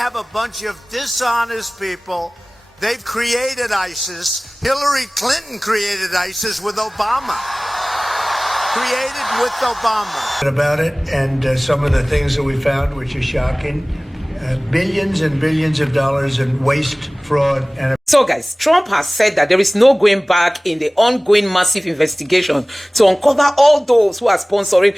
have a bunch of dishonest people. They've created ISIS. Hillary Clinton created ISIS with Obama. Created with Obama. About it, and some of the things that we found, which are shocking. Billions and billions of dollars in waste, fraud, and... So guys, Trump has said that there is no going back in the ongoing massive investigation to uncover all those who are sponsoring,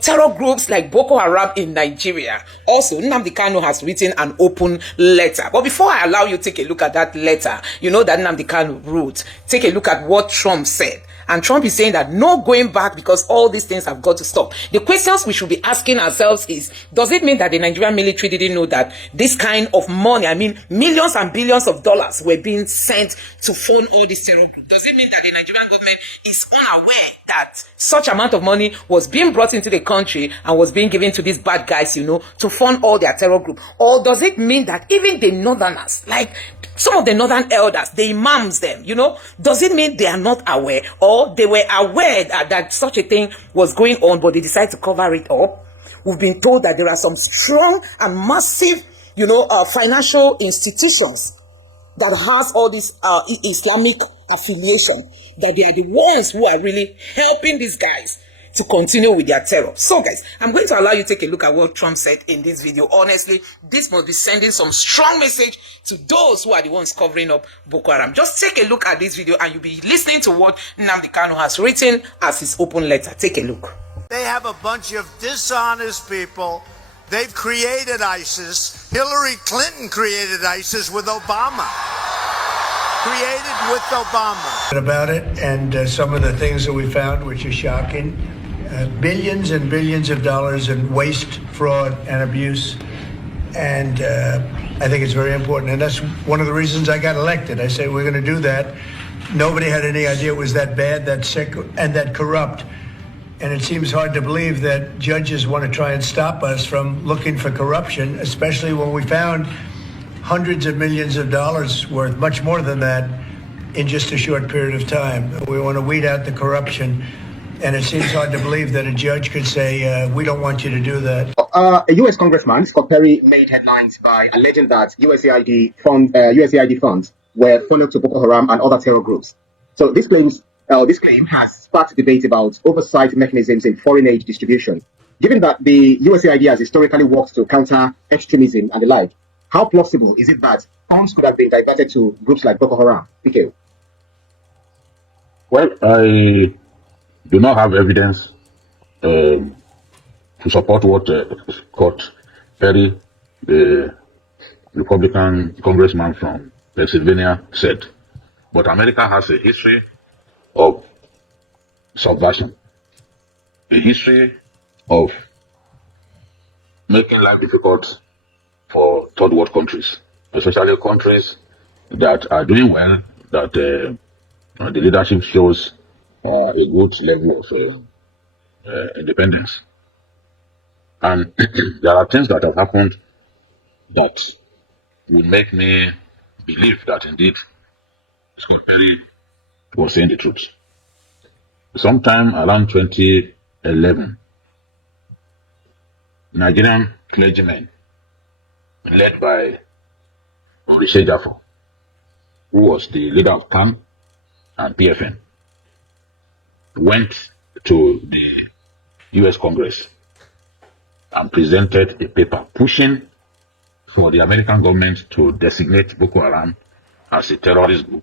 terror groups like Boko Haram in Nigeria. Also, Nnamdi Kanu has written an open letter. But before I allow you to take a look at that letter, that Nnamdi Kanu wrote, take a look at what Trump said. And Trump is saying that no going back because all these things have got to stop. The questions we should be asking ourselves is, does it mean that the Nigerian military didn't know that this kind of money, millions and billions of dollars were being sent to fund all these terror groups? Does it mean that the Nigerian government is unaware that such amount of money was being brought into the country and was being given to these bad guys, to fund all their terror group? Or does it mean that even the northerners, like some of the northern elders, the imams them, does it mean they are not aware, or they were aware that such a thing was going on, but they decided to cover it up? We've been told that there are some strong and massive, financial institutions that has all this Islamic affiliation, that they are the ones who are really helping these guys to continue with their terror. So guys, I'm going to allow you to take a look at what Trump said in this video. Honestly, this must be sending some strong message to those who are the ones covering up Boko Haram. Just take a look at this video and you'll be listening to what Nnamdi Kanu has written as his open letter. Take a look. They have a bunch of dishonest people. They've created ISIS. Hillary Clinton created ISIS with Obama. Created with Obama. About it, and some of the things that we found, which are shocking. Billions and billions of dollars in waste, fraud, and abuse. And I think it's very important. And that's one of the reasons I got elected. I said, we're going to do that. Nobody had any idea it was that bad, that sick, and that corrupt. And it seems hard to believe that judges want to try and stop us from looking for corruption, especially when we found hundreds of millions of dollars worth, much more than that, in just a short period of time. We want to weed out the corruption. And it seems hard to believe that a judge could say, we don't want you to do that. A U.S. congressman, Kpai, made headlines by alleging that USAID funds were funneled to Boko Haram and other terror groups. So this claim has sparked debate about oversight mechanisms in foreign aid distribution. Given that the USAID has historically worked to counter extremism and the like, how plausible is it that funds could have been diverted to groups like Boko Haram? PK. Well, I do not have evidence to support what Scott Perry, the Republican congressman from Pennsylvania, said. But America has a history of subversion, a history of making life difficult for third world countries, especially countries that are doing well, that the leadership shows a good level of independence. And there are things that have happened that would make me believe that indeed Scott Perry was saying the truth. Sometime around 2011, Nigerian clergymen, led by Orda, who was the leader of CAN and PFN, went to the US Congress and presented a paper pushing for the American government to designate Boko Haram as a terrorist group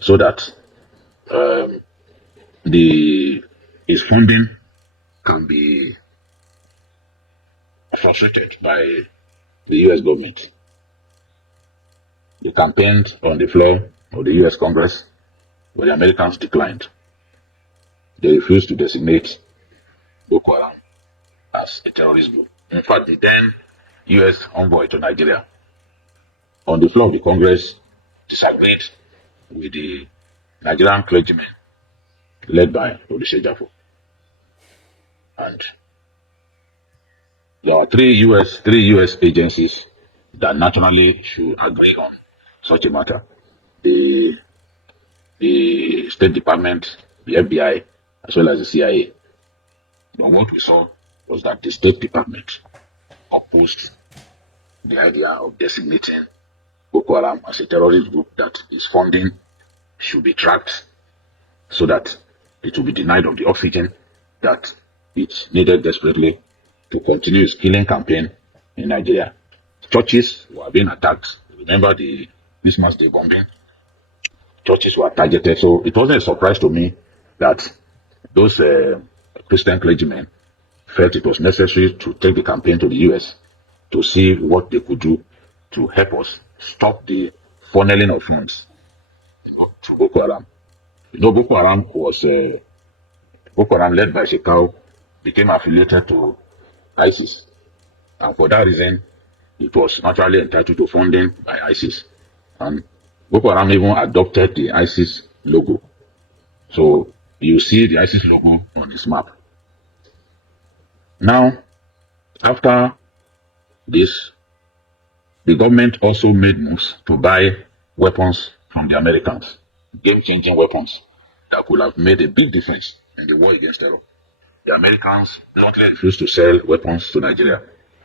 so that its funding can be frustrated by the US government. They campaigned on the floor of the US Congress, but the Americans declined. They refused to designate Boko Haram as a terrorist group. In fact, the then US envoy to Nigeria, on the floor of the Congress, disagreed with the Nigerian clergymen led by Orda. And there are three US agencies that naturally should agree on such a matter: the State Department, the FBI, as well as the CIA. But what we saw was that the State Department opposed the idea of designating Boko Haram as a terrorist group that its funding should be tracked so that it will be denied of the oxygen that it needed desperately to continue its killing campaign in Nigeria. Churches were being attacked. Remember the Christmas Day bombing? Churches were targeted. So it wasn't a surprise to me that those Christian clergymen felt it was necessary to take the campaign to the US to see what they could do to help us stop the funneling of funds to Boko Haram. Boko Haram was Boko Haram, led by Shekau, became affiliated to ISIS, and for that reason, it was naturally entitled to funding by ISIS. And Boko Haram even adopted the ISIS logo. So you see the ISIS logo on this map. Now, after this, the government also made moves to buy weapons from the Americans, game-changing weapons that could have made a big difference in the war against terror. The Americans bluntly refused to sell weapons to Nigeria,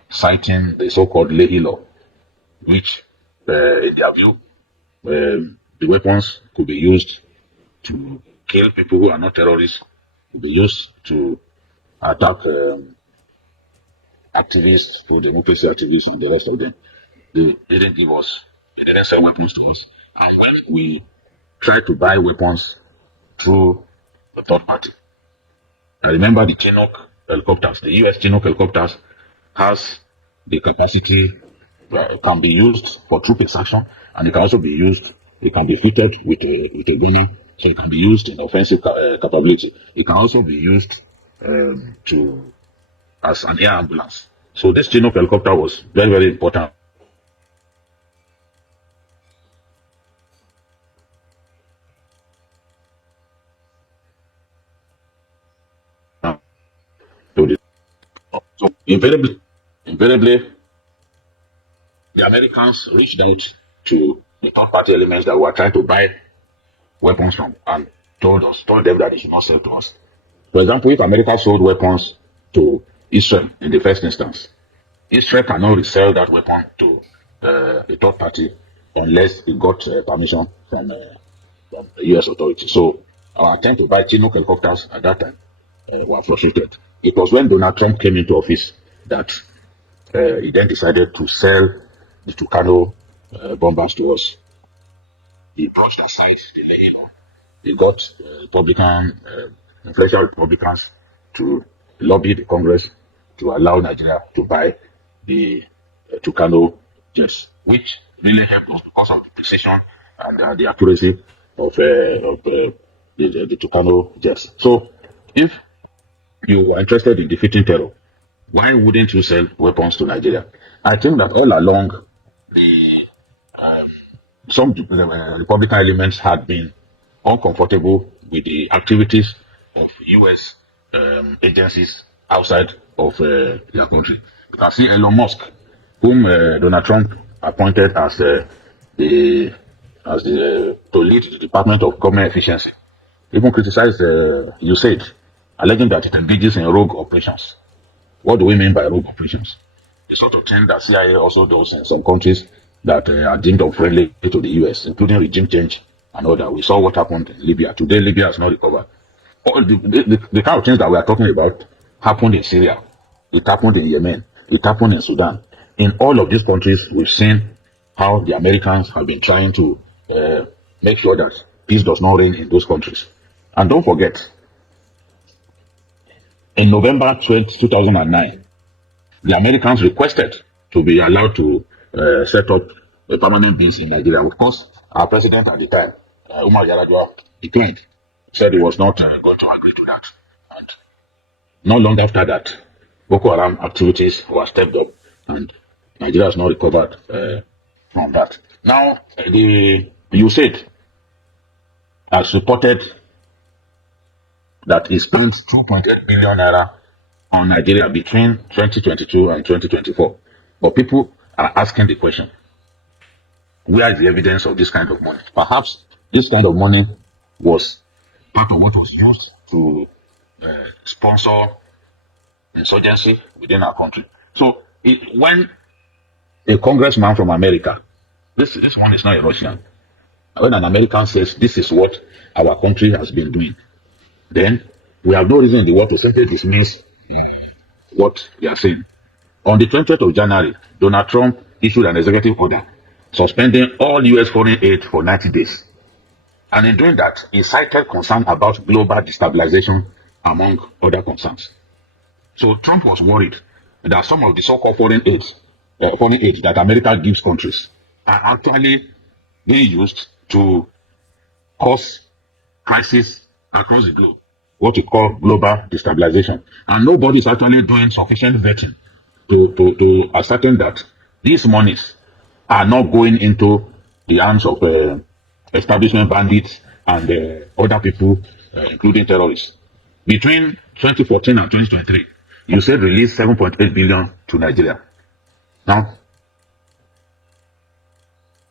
citing the so-called Leahy Law, which, in their view, the weapons could be used to kill people who are not terrorists, could be used to attack activists, pro democracy activists, and the rest of them. They didn't give us, they didn't sell weapons to us. And when we tried to buy weapons through the third party, I remember the Chinook helicopters, the US Chinook helicopters has the capacity, can be used for troop extraction, and it can also be used, it can be fitted with a gunner, so it can be used in offensive capability. It can also be used as an air ambulance. So this Chinook helicopter was very, very important. So invariably, the Americans reached out to the third-party elements that were trying to buy weapons from and told them that they should not sell to us. For example, if America sold weapons to Israel in the first instance, Israel cannot resell that weapon to a third party unless it got permission from the US authorities. So our attempt to buy Chinook helicopters at that time were frustrated. It was when Donald Trump came into office that he then decided to sell the Tucano bombers to us. He brushed aside the Leahy Law. He got influential Republicans to lobby the Congress to allow Nigeria to buy the Tucano jets, which really helped us because of the precision and the accuracy of the Tucano jets. So, if you are interested in defeating terror, why wouldn't you sell weapons to Nigeria? I think that all along, some Republican elements had been uncomfortable with the activities of U.S. Agencies outside of their country. You can see Elon Musk, whom Donald Trump appointed as to lead the Department of Government Efficiency, even criticized USAID, alleging that it engages in rogue operations. What do we mean by rogue operations? The sort of thing that CIA also does in some countries that are deemed unfriendly to the US, including regime change and all that. We saw what happened in Libya. Today, Libya has not recovered. All the kind of things that we are talking about happened in Syria. It happened in Yemen. It happened in Sudan. In all of these countries, we've seen how the Americans have been trying to make sure that peace does not reign in those countries. And don't forget, in November 2009, the Americans requested to be allowed to set up a permanent base in Nigeria. Of course, our president at the time, Umar Yar'Adua, declined, said he was not going to agree to that. And not long after that, Boko Haram activities were stepped up, and Nigeria has not recovered from that. Now, the USAID has reported that he spent 2.8 billion naira on Nigeria between 2022 and 2024. But people are asking the question, where is the evidence of this kind of money? Perhaps this kind of money was part of what was used to sponsor insurgency within our country. So when a congressman from America, this one is not a Russian. When an American says this is what our country has been doing, then we have no reason in the world to simply dismiss what they are saying. On the 20th of January, Donald Trump issued an executive order suspending all U.S. foreign aid for 90 days. And in doing that, he cited concern about global destabilization among other concerns. So Trump was worried that some of the so-called foreign aid that America gives countries are actually being used to cause crisis across the globe, what we call global destabilization. And nobody is actually doing sufficient vetting to ascertain that these monies are not going into the hands of establishment bandits and other people, including terrorists. Between 2014 and 2023, you said release 7.8 billion to Nigeria. Now,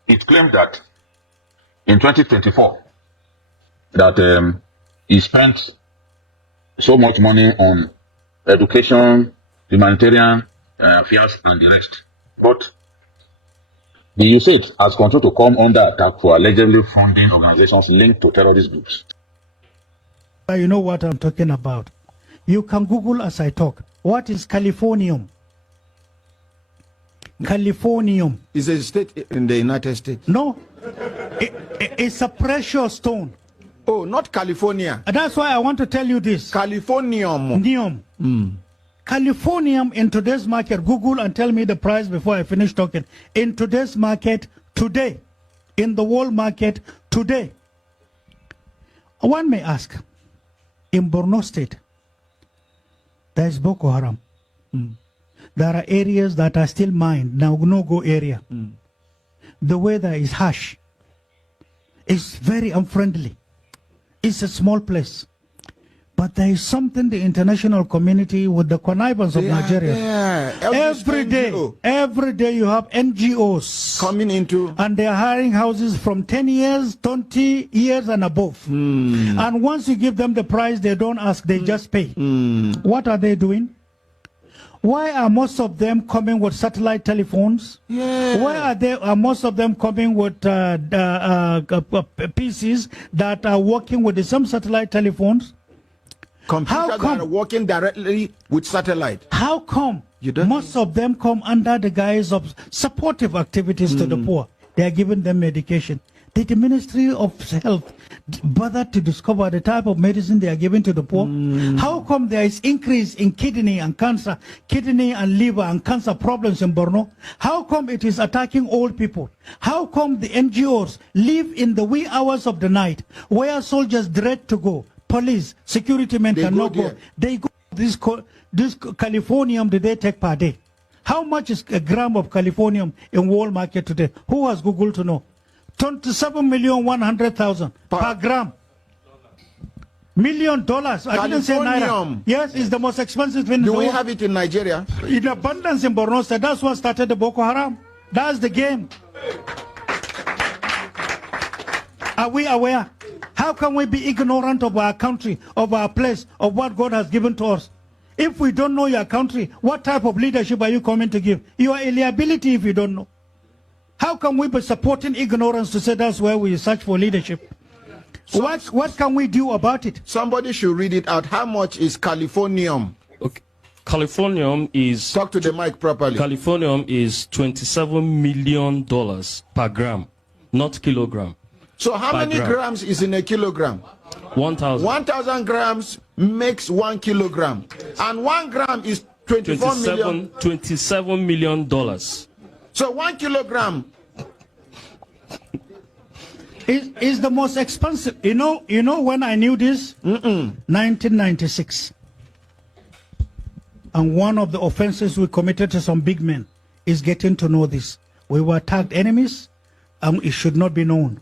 it claimed that in 2024, that he spent so much money on education, humanitarian affairs, and the rest. But the usage has continued to come under attack for allegedly funding organizations linked to terrorist groups. You know what I'm talking about. You can Google as I talk. What is Californium? Californium. Is a state in the United States? No. It's a precious stone. Oh, not California. That's why I want to tell you this. Californium. Californium in today's market, Google and tell me the price before I finish talking. In today's market today, in the world market today, one may ask, in Borno State, there is Bokoharam. There are areas that are still mined, now no-go area. The weather is harsh. It's very unfriendly. It's a small place. But there is something the international community with the connivance of Nigeria. Every day you have NGOs coming into, and they are hiring houses from 10 years, 20 years and above. And once you give them the price, they don't ask, they just pay. What are they doing? Why are most of them coming with satellite telephones? Why are most of them coming with PCs that are working with some satellite telephones? Computers that are working directly with satellite. How come most of them come under the guise of supportive activities to the poor? They are giving them medication. Did the Ministry of Health bother to discover the type of medicine they are giving to the poor? How come there is increase in kidney and cancer, kidney and liver and cancer problems in Borno? How come it is attacking old people? How come the NGOs live in the wee hours of the night where soldiers dread to go? Police, security men cannot go. They go. This Californium, do they take per day? How much is a gram of Californium in world market today? Who has Google to know? 27,100,000 per gram. $1 million. I didn't say naira. Yes, it's the most expensive thing. Do we have it in Nigeria? In abundance in Borno State. That's what started the Bokoharam. That's the game. Are we aware? How can we be ignorant of our country, of our place, of what God has given to us? If we don't know your country, what type of leadership are you coming to give? You are a liability if you don't know. How can we be supporting ignorance to say that's where we search for leadership? What can we do about it? Somebody should read it out. How much is Californium? Okay. Californium is... Talk to the mic properly. Californium is $27 million per gram, not kilogram. So how many grams is in a kilogram? 1,000. 1,000 grams makes 1 kilogram. And 1 gram is 27 million. So 1 kilogram is the most expensive. You know when I knew this? 1996. And one of the offenses we committed to some big men is getting to know this. We were tagged enemies, and it should not be known.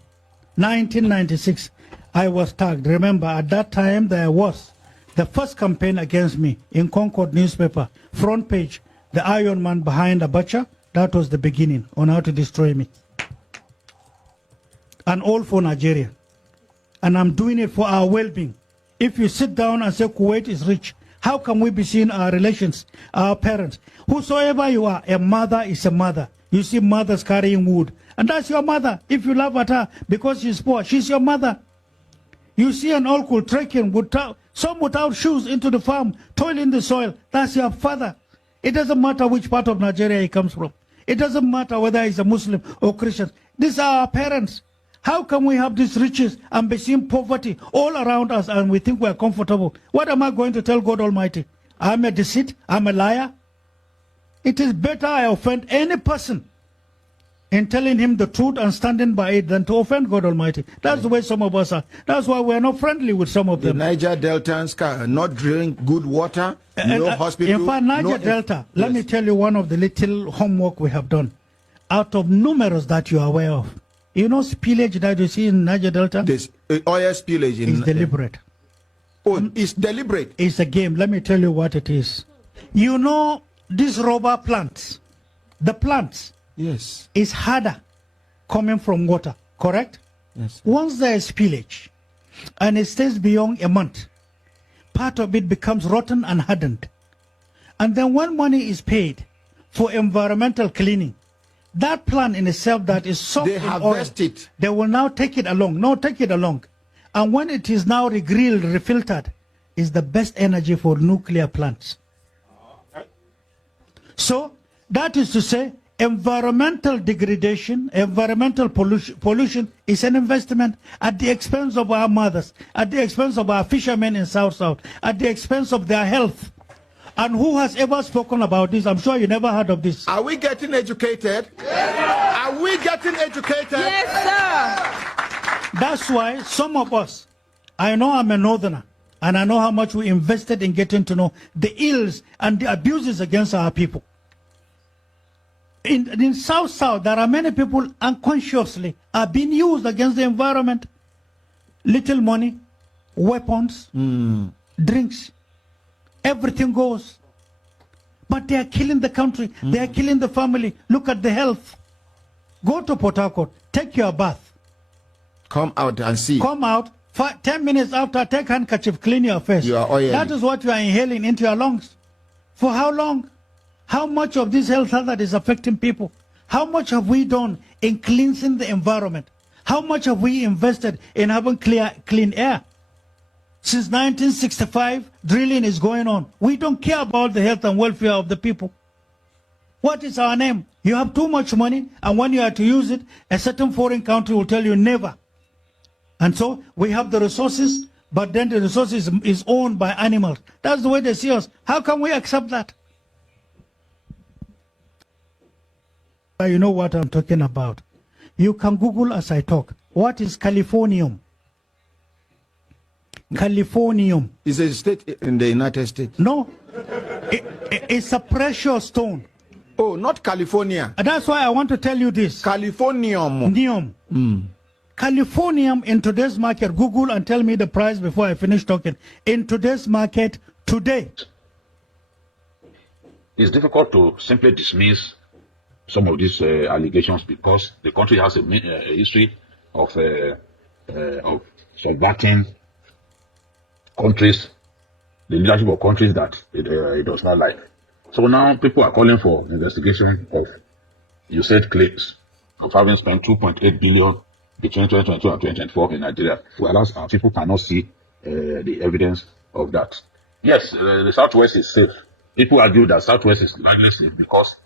1996, I was tagged. Remember, at that time, there was the first campaign against me in Concord newspaper, front page, the Iron Man behind Abacha. That was the beginning on how to destroy me. And all for Nigeria. And I'm doing it for our well-being. If you sit down and say Kuwait is rich, how can we be seeing our relations, our parents? Whosoever you are, a mother is a mother. You see mothers carrying wood. And that's your mother. If you laugh at her because she's poor, she's your mother. You see an uncle trekking some without shoes into the farm, toiling the soil. That's your father. It doesn't matter which part of Nigeria he comes from. It doesn't matter whether he's a Muslim or Christian. These are our parents. How can we have these riches and be seeing poverty all around us and we think we're comfortable? What am I going to tell God Almighty? I'm a deceit? I'm a liar? It is better I offend any person in telling him the truth and standing by it than to offend God Almighty. That's the way some of us are. That's why we're not friendly with some of them. The Niger Deltans are not drilling good water, no hospital. In fact, Niger Delta, let me tell you one of the little homework we have done. Out of numerous that you are aware of, you know spillage that you see in Niger Delta? This oil spillage is deliberate. Oh, it's deliberate. It's a game. Let me tell you what it is. You know these rubber plants, the plants, yes, is harder coming from water, correct? Yes. Once there is spillage and it stays beyond a month, part of it becomes rotten and hardened. And then when money is paid for environmental cleaning, that plant in itself that is soaked in oil, they will now take it along. No, take it along. And when it is now regrilled, refiltered, is the best energy for nuclear plants. So that is to say, environmental degradation, environmental pollution is an investment at the expense of our mothers, at the expense of our fishermen in South, at the expense of their health. And who has ever spoken about this? I'm sure you never heard of this. Are we getting educated? Yes. Are we getting educated? Yes, sir. That's why some of us, I know I'm a northerner, and I know how much we invested in getting to know the ills and the abuses against our people. In South, there are many people unconsciously are being used against the environment. Little money, weapons, drinks, everything goes. But they are killing the country. They are killing the family. Look at the health. Go to Port Harcourt, take your bath. Come out and see. Come out. 10 minutes after, take handkerchief, clean your face. You are oily. That is what you are inhaling into your lungs. For how long? How much of this health hazard is affecting people? How much have we done in cleansing the environment? How much have we invested in having clean air? Since 1965, drilling is going on. We don't care about the health and welfare of the people. What is our name? You have too much money, and when you are to use it, a certain foreign country will tell you never. And so we have the resources, but then the resources is owned by animals. That's the way they see us. How can we accept that? You know what I'm talking about. You can Google as I talk. What is Californium? Californium. Is a state in the United States? No. It's a precious stone. Oh, not California. That's why I want to tell you this. Californium. Californium in today's market, Google and tell me the price before I finish talking. In today's market today. It's difficult to simply dismiss some of these allegations because the country has a history of subverting countries, the leadership of countries that it does not like. So now people are calling for investigation of, you said, claims of having spent 2.8 billion between 2022 and 2024 in Nigeria, whereas our people cannot see the evidence of that. Yes, the Southwest is safe. People argue that Southwest is largely safe because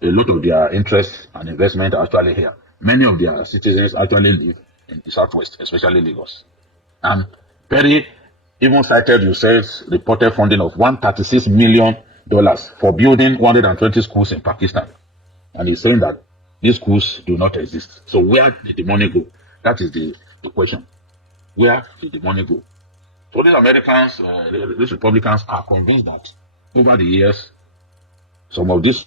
a lot of their interests and investment are actually here. Many of their citizens actually live in the Southwest, especially Lagos. And Perry even cited, you said, reported funding of $136 million for building 120 schools in Pakistan. And he's saying that these schools do not exist. So where did the money go? That is the question. Where did the money go? So these Americans, these Republicans are convinced that over the years, some of these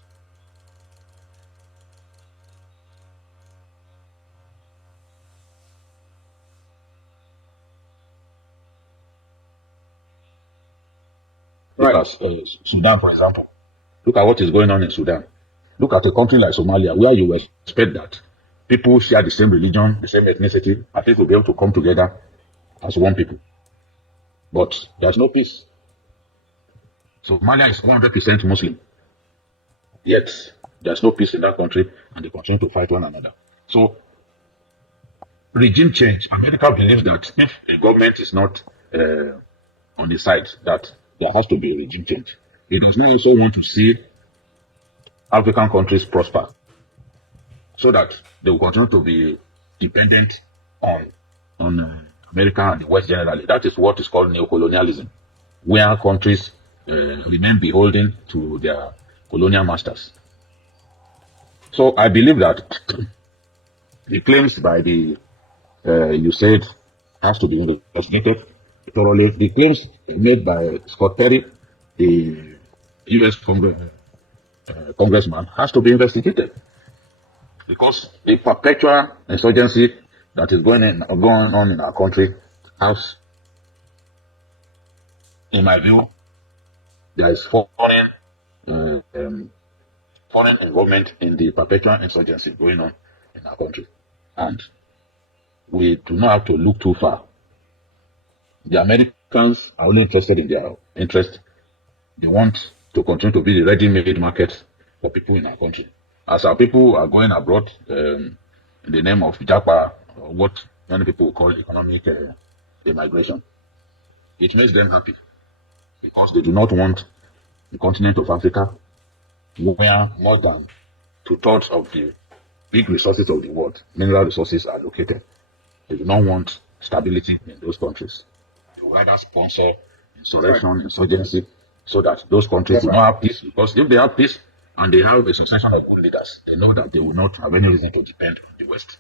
Look at Sudan, for example. Look at what is going on in Sudan. Look at a country like Somalia, where you expect that people share the same religion, the same ethnicity, and people will be able to come together as one people. But there's no peace. Somalia is 100% Muslim. Yet, There's no peace in that country, and they continue to fight one another. So, regime change. America believes that if the government is not on the side, that there has to be a regime change. It does not also want to see African countries prosper, so that they will continue to be dependent on America and the West generally. That is what is called neocolonialism, where countries remain beholden to their colonial masters. So I believe that the claims by the you said has to be investigated thoroughly. The claims made by Scott Perry, the U.S. congressman, has to be investigated, because the perpetual insurgency that is going on in our country has, in my view, there is foreign involvement in the perpetual insurgency going on in our country, and we do not have to look too far. The Americans are only interested in their interest. They want to continue to be the ready-made market for people in our country. As our people are going abroad in the name of Japa, or what many people call economic immigration, it makes them happy, because they do not want the continent of Africa, where more than 2/3 of the big resources of the world, mineral resources, are located. They do not want stability in those countries. They will rather sponsor insurrection, insurgency, so that those countries will not have peace. Because if they have peace and they have a succession of good leaders, they know that they will not have any reason to depend on the West.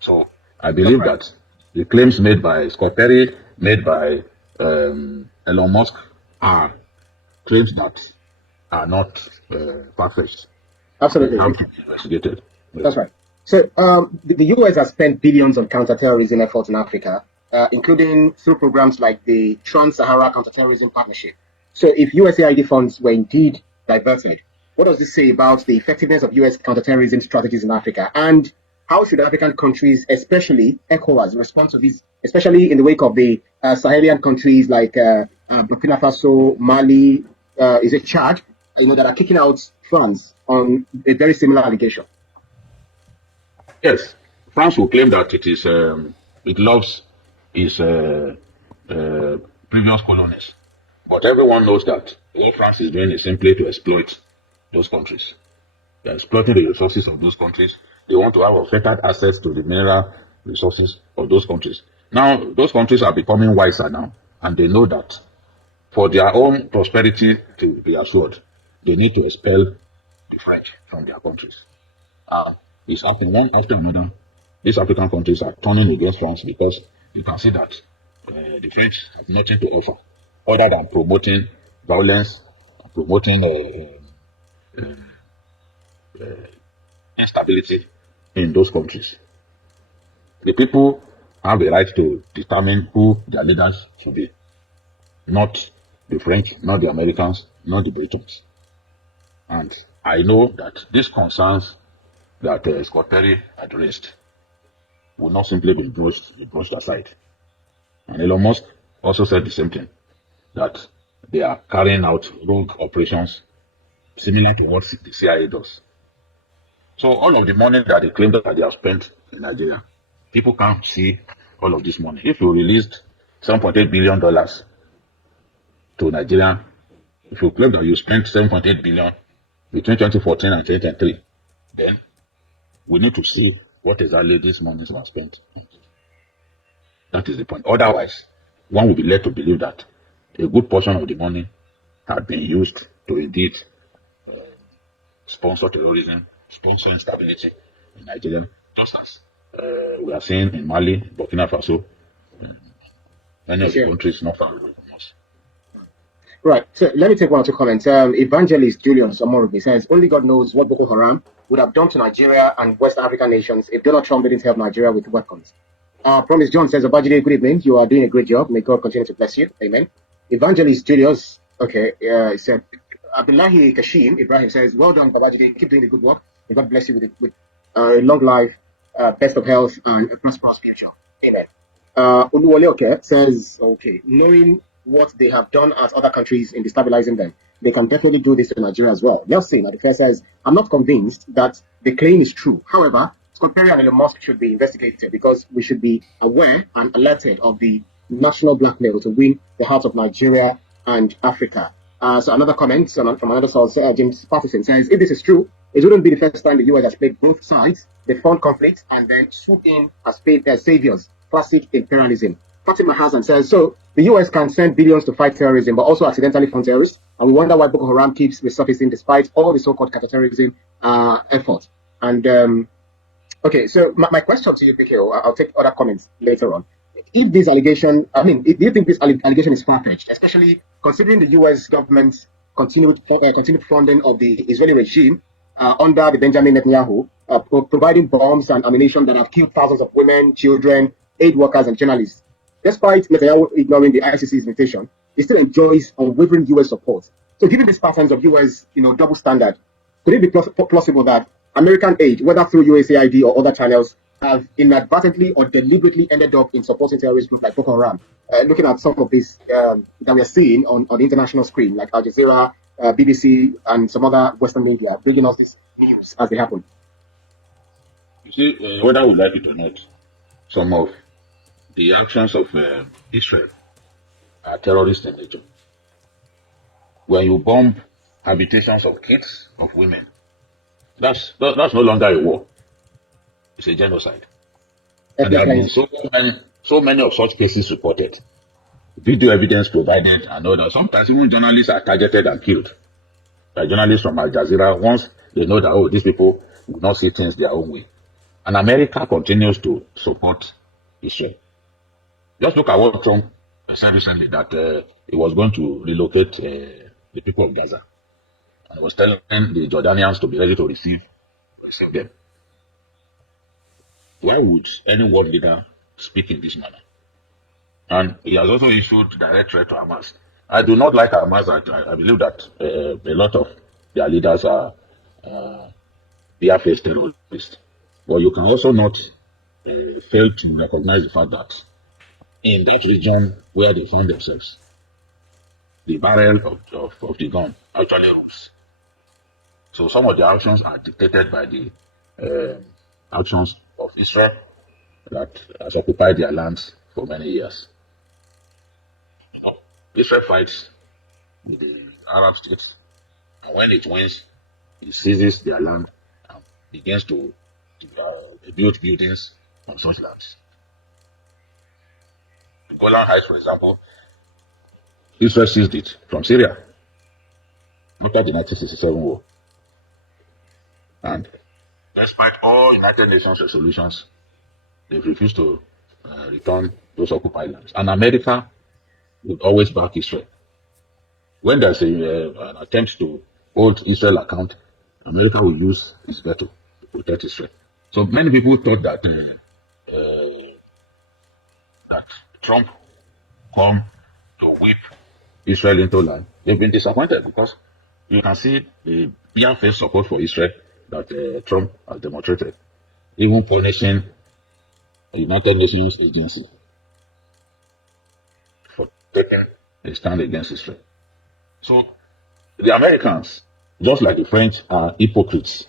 So I believe that the claims made by Scott Perry, made by Elon Musk, are claims that are not far-fetched. Absolutely. They have to be investigated. That's right. So the US has spent billions on counterterrorism efforts in Africa, including through programs like the Trans-Sahara Counterterrorism Partnership. So if USAID funds were indeed diverted, what does this say about the effectiveness of US counterterrorism strategies in Africa? And how should African countries, especially ECOWAS, respond to this, especially in the wake of the Sahelian countries like Burkina Faso, Mali, is it Chad, that are kicking out France on a very similar allegation? Yes, France will claim that it is it loves its previous colonies, but everyone knows that all France is doing is simply to exploit those countries. They are exploiting the resources of those countries. They want to have unfettered access to the mineral resources of those countries. Now, those countries are becoming wiser now, and they know that for their own prosperity to be assured, they need to expel the French from their countries. It's happening one after another. These African countries are turning against France, because you can see that the French have nothing to offer other than promoting violence, promoting instability in those countries. The people have the right to determine who their leaders should be, not the French, not the Americans, not the Britons. And I know that these concerns that Scott Perry had raised will not simply be brushed aside. And Elon Musk also said the same thing, that they are carrying out rogue operations similar to what the CIA does. So all of the money that they claim that they have spent in Nigeria, people can't see all of this money. If you released $7.8 billion to Nigeria, if you claim that you spent $7.8 billion between 2014 and 2023, then we need to see what exactly these monies were spent. That is the point. Otherwise, one will be led to believe that a good portion of the money had been used to indeed sponsor terrorism, sponsor instability in Nigeria, just as we are seeing in Mali, Burkina Faso, many of the countries not far away from us. Right. So let me take one or two comments. Evangelist Julian Samorobi says, only God knows what Boko Haram would have done to Nigeria and West African nations if Donald Trump didn't help Nigeria with weapons. Promise John says, Obajide, good evening. You are doing a great job. May God continue to bless you. Amen. Evangelist Julius, okay, he said, Abdullahi Kashim Ibrahim says, well done, Babajide. Keep doing the good work. May God bless you with a long life, best of health, and a prosperous future. Amen. Oluwole says, okay, knowing what they have done at other countries in destabilizing them, they can definitely do this to Nigeria as well. Nelson at the first says, I'm not convinced that the claim is true. However, Scott Perry and Elon Musk should be investigated because we should be aware and alerted of the national blackmail to win the hearts of Nigeria and Africa. So another comment from another source, James Patterson says, if this is true, it wouldn't be the first time the US has played both sides. They fund conflict and then swoop in as saviors. Classic imperialism. Fatima Hassan says, so the US can send billions to fight terrorism, but also accidentally fund terrorists. And we wonder why Boko Haram keeps resurfacing despite all the so-called counterterrorism efforts. And okay, so my question to you, PKO, I'll take other comments later on. If this allegation, do you think this allegation is far-fetched, especially considering the U.S. government's continued funding of the Israeli regime under the Benjamin Netanyahu, providing bombs and ammunition that have killed thousands of women, children, aid workers, and journalists? Despite Netanyahu ignoring the ICC's invitation, he still enjoys unwavering U.S. support. So given these patterns of U.S. double standard, could it be plausible that American aid, whether through USAID or other channels, have inadvertently or deliberately ended up in supporting terrorist groups like Boko Haram? Looking at some of this that we are seeing on the international screen, like Al Jazeera, BBC, and some other Western media, bringing us this news as they happen. You see, whether we like it or not, some of the actions of Israel are terrorist in nature. When you bomb habitations of kids, of women, that's no longer a war. It's a genocide. And there have been so many of such cases reported. Video evidence provided, and all that. Sometimes even journalists are targeted and killed. Like journalists from Al Jazeera, once they know that, oh, these people will not see things their own way. And America continues to support Israel. Just look at what Trump said recently, that he was going to relocate the people of Gaza. And he was telling the Jordanians to be ready to receive them. Why would any world leader speak in this manner? And he has also issued direct threat to Hamas. I do not like Hamas. I believe that a lot of their leaders are bare-faced terrorists. But you can also not fail to recognize the fact that in that region where they found themselves, the barrel of the gun actually rose. So some of the actions are dictated by the actions of Israel that has occupied their lands for many years. Israel fights with the Arab states, and when it wins, it seizes their land and begins to build buildings on such lands. The Golan Heights, for example, Israel seized it from Syria after the 1967 war. And despite all United Nations resolutions, they've refused to return those occupied lands. And America would always back Israel. When there's an attempt to hold Israel account, America will use its veto to protect Israel. So many people thought that that Trump come to whip Israel into land. They've been disappointed because you can see the bare-faced support for Israel that Trump has demonstrated, even punishing the United Nations agency for taking a stand against Israel. So the Americans, just like the French, are hypocrites.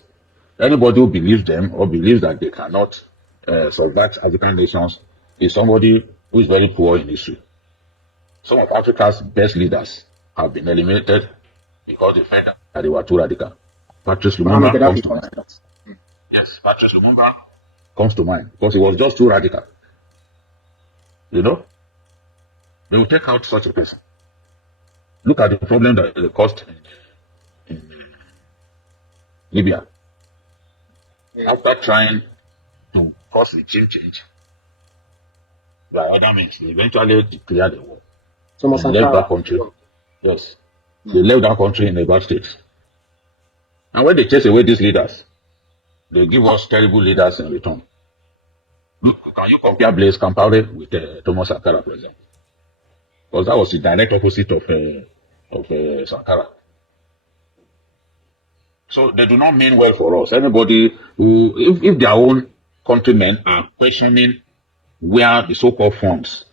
Anybody who believes them or believes that they cannot subvert African nations is somebody who is very poor in history. Some of Africa's best leaders have been eliminated because they felt that they were too radical. Patrice Lumumba comes to mind. Yes, Patrice Lumumba comes to mind because he was just too radical. You know? They will take out such a person. Look at the problem that they caused in Libya. After trying to cause regime change by other means, they eventually declared the war. They left that country. Yes. They left that country in a bad state. And when they chase away these leaders, they give us terrible leaders in return. Look, can you compare Blaise Compaoré with Thomas Sankara, for example? Because that was the direct opposite of Sankara. So they do not mean well for us. Anybody who, if their own countrymen are questioning where the so-called funds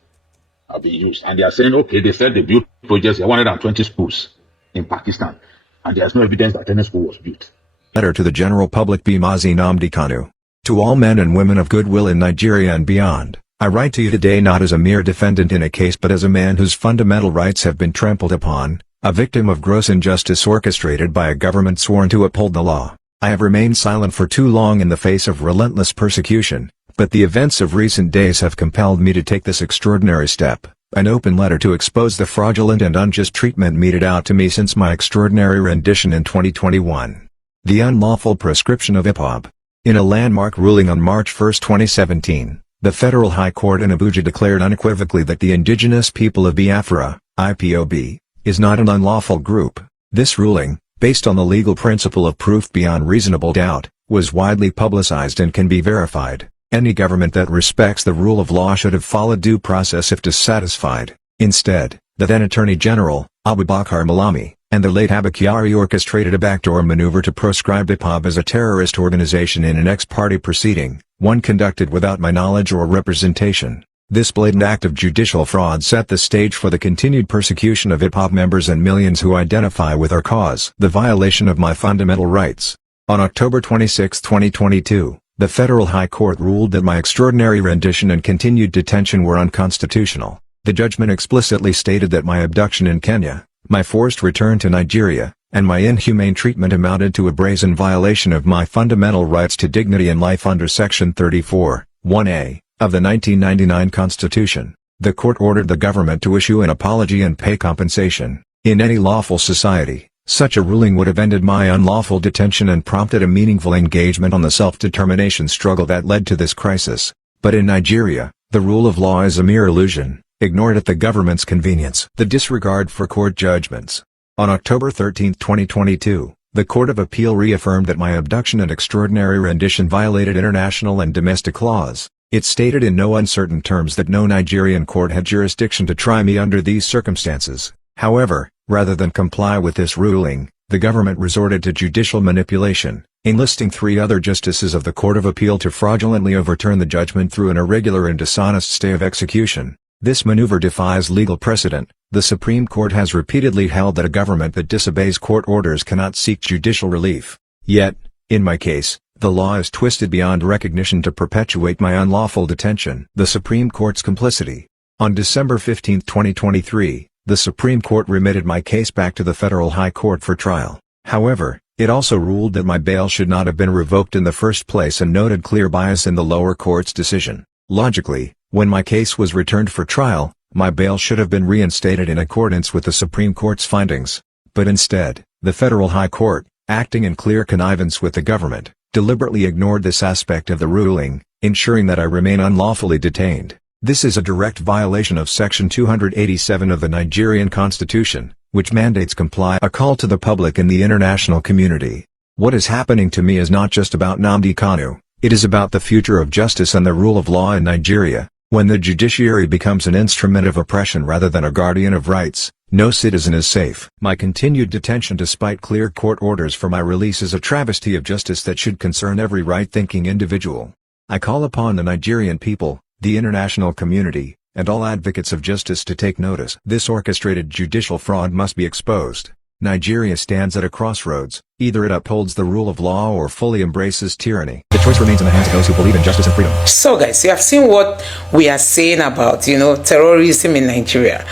have been used. And they are saying, okay, they said they built projects, 120 schools in Pakistan, and there's no evidence that any school was built. Letter to the general public be Mazi Nnamdi Kanu. To all men and women of goodwill in Nigeria and beyond, I write to you today not as a mere defendant in a case but as a man whose fundamental rights have been trampled upon, a victim of gross injustice orchestrated by a government sworn to uphold the law. I have remained silent for too long in the face of relentless persecution, but the events of recent days have compelled me to take this extraordinary step, an open letter to expose the fraudulent and unjust treatment meted out to me since my extraordinary rendition in 2021. The unlawful proscription of hip-hop. In a landmark ruling on March 1, 2017, the Federal High Court in Abuja declared unequivocally that the indigenous people of Biafra, IPOB, is not an unlawful group. This ruling, based on the legal principle of proof beyond reasonable doubt, was widely publicized and can be verified. Any government that respects the rule of law should have followed due process if dissatisfied. Instead, the then Attorney General, Abubakar Malami, and the late Abba Kyari orchestrated a backdoor maneuver to proscribe IPOB as a terrorist organization in an ex-party proceeding, one conducted without my knowledge or representation. This blatant act of judicial fraud set the stage for the continued persecution of hip-hop members and millions who identify with our cause. The violation of my fundamental rights. On October 26, 2022, the Federal High Court ruled that my extraordinary rendition and continued detention were unconstitutional. The judgment explicitly stated that my abduction in Kenya, my forced return to Nigeria, and my inhumane treatment amounted to a brazen violation of my fundamental rights to dignity and life under Section 34, 1A, of the 1999 Constitution. The court ordered the government to issue an apology and pay compensation. In any lawful society, such a ruling would have ended my unlawful detention and prompted a meaningful engagement on the self-determination struggle that led to this crisis. But in Nigeria, the rule of law is a mere illusion, ignored at the government's convenience. The disregard for court judgments. On October 13, 2022, the Court of Appeal reaffirmed that my abduction and extraordinary rendition violated international and domestic laws. It stated in no uncertain terms that no Nigerian court had jurisdiction to try me under these circumstances. However, rather than comply with this ruling, the government resorted to judicial manipulation, enlisting 3 other justices of the Court of Appeal to fraudulently overturn the judgment through an irregular and dishonest stay of execution. This maneuver defies legal precedent. The Supreme Court has repeatedly held that a government that disobeys court orders cannot seek judicial relief. Yet, in my case, the law is twisted beyond recognition to perpetuate my unlawful detention. The Supreme Court's complicity. On December 15, 2023, the Supreme Court remitted my case back to the Federal High Court for trial. However, it also ruled that my bail should not have been revoked in the first place and noted clear bias in the lower court's decision. Logically, when my case was returned for trial, my bail should have been reinstated in accordance with the Supreme Court's findings. But instead, the Federal High Court, acting in clear connivance with the government, deliberately ignored this aspect of the ruling, ensuring that I remain unlawfully detained. This is a direct violation of Section 287 of the Nigerian Constitution, which mandates comply. A call to the public and the international community. What is happening to me is not just about Nnamdi Kanu, it is about the future of justice and the rule of law in Nigeria. When the judiciary becomes an instrument of oppression rather than a guardian of rights, no citizen is safe. My continued detention despite clear court orders for my release is a travesty of justice that should concern every right-thinking individual. I call upon the Nigerian people, the international community, and all advocates of justice to take notice. This orchestrated judicial fraud must be exposed. Nigeria stands at a crossroads. Either it upholds the rule of law or fully embraces tyranny. The choice remains in the hands of those who believe in justice and freedom. So guys, you have seen what we are saying about, terrorism in Nigeria.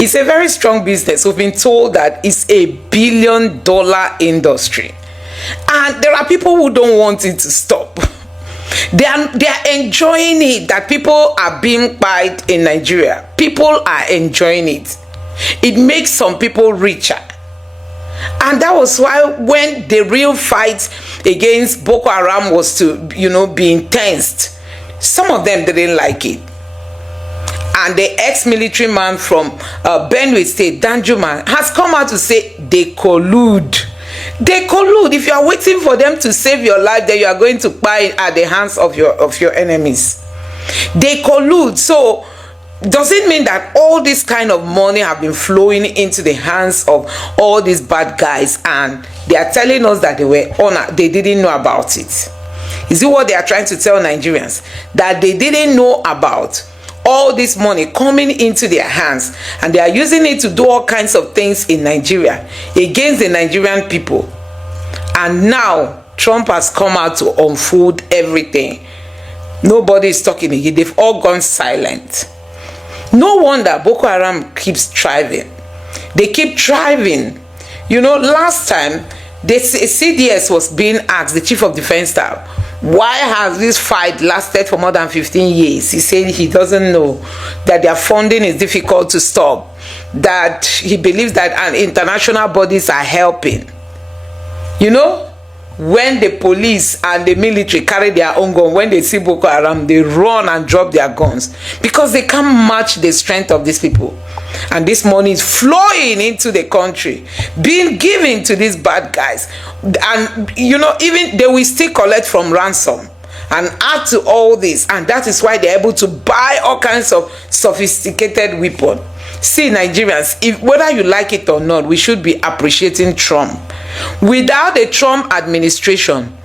It's a very strong business. We've been told that it's $1 billion industry. And there are people who don't want it to stop. They are enjoying it, that people are being kpied in Nigeria. People are enjoying it. It makes some people richer. And that was why when the real fight against Boko Haram was to, be intense, some of them didn't like it. And the ex-military man from Benue State, Danjuma, has come out to say they collude. They collude. If you are waiting for them to save your life, then you are going to buy at the hands of your enemies. They collude. So does it mean that all this kind of money have been flowing into the hands of all these bad guys, and they are telling us that they didn't know about it? Is it what they are trying to tell Nigerians? That they didn't know about all this money coming into their hands, and they are using it to do all kinds of things in Nigeria against the Nigerian people. And now Trump has come out to unfold everything. Nobody is talking again. They've all gone silent. No wonder Boko Haram keeps thriving. They keep thriving. You know, last time the CDS was being asked, the chief of defense staff, why has this fight lasted for more than 15 years? He said he doesn't know, that their funding is difficult to stop, that he believes that international bodies are helping. You know, when the police and the military carry their own gun, when they see Boko Haram, they run and drop their guns because they can't match the strength of these people. And this money is flowing into the country, being given to these bad guys. And, you know, even they will still collect from ransom and add to all this. And that is why they're able to buy all kinds of sophisticated weapons. See, Nigerians, whether you like it or not, we should be appreciating Trump. Without the Trump administration,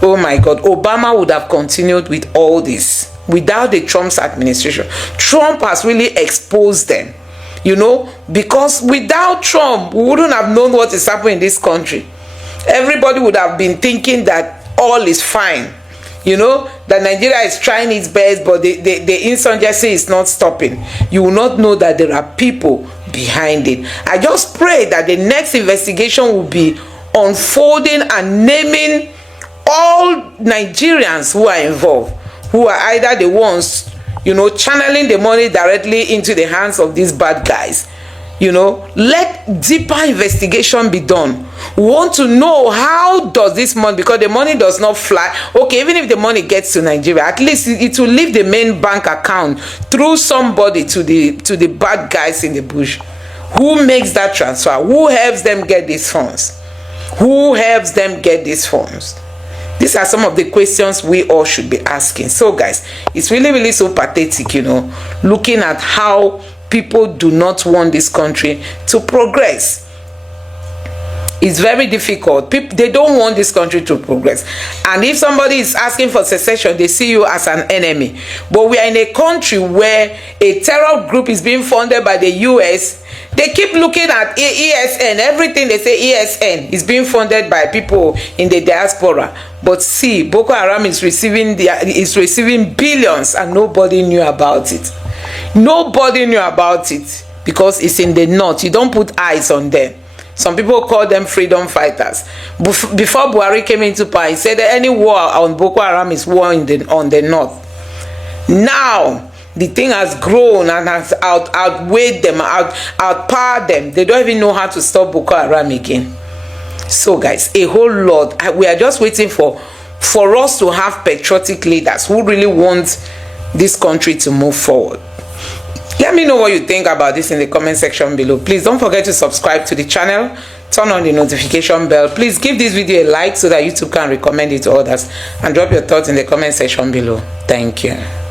oh my God, Obama would have continued with all this. Without the Trump's administration, Trump has really exposed them, you know, because without Trump, we wouldn't have known what is happening in this country. Everybody would have been thinking that all is fine. You know, that Nigeria is trying its best, but the insurgency is not stopping. You will not know that there are people behind it. I just pray that the next investigation will be unfolding and naming all Nigerians who are involved, who are either the ones, you know, channeling the money directly into the hands of these bad guys. You know, let deeper investigation be done. We want to know, how does this money, because the money does not fly. Okay, even if the money gets to Nigeria, at least it will leave the main bank account through somebody to the bad guys in the bush. Who makes that transfer? Who helps them get these funds? Who helps them get these funds? These are some of the questions we all should be asking. So guys, it's really, really so pathetic, you know, looking at how people do not want this country to progress. It's very difficult. People, they don't want this country to progress. And if somebody is asking for secession, they see you as an enemy. But we are in a country where a terror group is being funded by the US. They keep looking at ESN. Everything they say ESN is being funded by people in the diaspora. But see, Boko Haram is receiving billions and nobody knew about it. Nobody knew about it because it's in the north. You don't put eyes on them. Some people call them freedom fighters. Before Buhari came into power, he said that any war on Boko Haram is war on the north. Now, the thing has grown and has outweighed them, outpowered them. They don't even know how to stop Boko Haram again. So guys, a whole lot. We are just waiting for us to have patriotic leaders who really want this country to move forward. Let me know what you think about this in the comment section below. Please don't forget to subscribe to the channel, turn on the notification bell. Please give this video a like so that YouTube can recommend it to others, and drop your thoughts in the comment section below. Thank you.